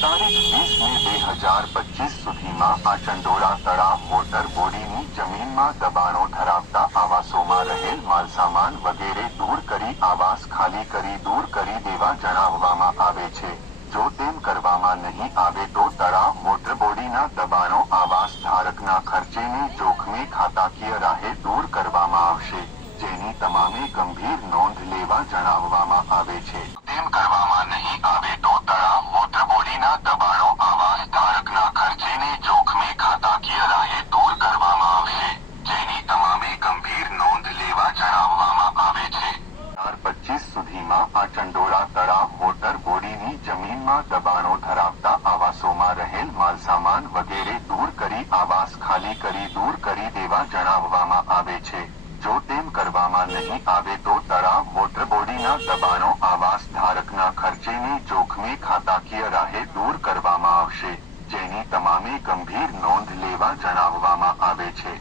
તારીખ વીસ મે બે હજાર પચીસ સુધીમાં આ ચંડોળા તળાવ મોટર બોડીની જમીનમાં દબાણો ધરાવતા આવાસોમાં રહેલ માલસામાન વગેરે દૂર કરી આવાસ ખાલી કરી દૂર કરી દેવા જણાવવામાં આવે છે. જો તેમ કરવામાં નહીં આવે તો તળાવ મોટર બોડીના દબાણો આવાસ ધારકના ખર્ચેને જોખમે ખાતાકીય રાહે દૂર કરવામાં આવશે, જેની તમામે ગંભીર નોંધ લેવા જણાવવામાં આવે છે. તેમ કરવામાં નહીં આવે તો તળાવ મોટર બોડીના દબાણો આવાસ ધારકના ખર્ચેને જોખમે ખાતાકીય રાહે દૂર કરવામાં આવશે જેની તમામે ગંભીર નોંધ લેવા જણાવવામાં આવે છે ચાર પચીસ સુધીમાં આ ચંડોળા તળાવ મોટર બોડીની જમીનમાં દબાણો ધરાવતા આવાસોમાં રહેલ માલસામાન વગેરે દૂર કરી આવાસ ખાલી કરી દૂર કરી દેવા જણાવવામાં આવે છે. જો તેમ કરવામાં નહીં આવે તો તળાવ મોટર બોડીના દબાણો આવાસ ધારકના ખર્ચેની જોખમી ખાતાકીય રાહે દૂર કરવામાં આવશે, જેની તમામે ગંભીર નોંધ લેવા જણાવવામાં આવે છે.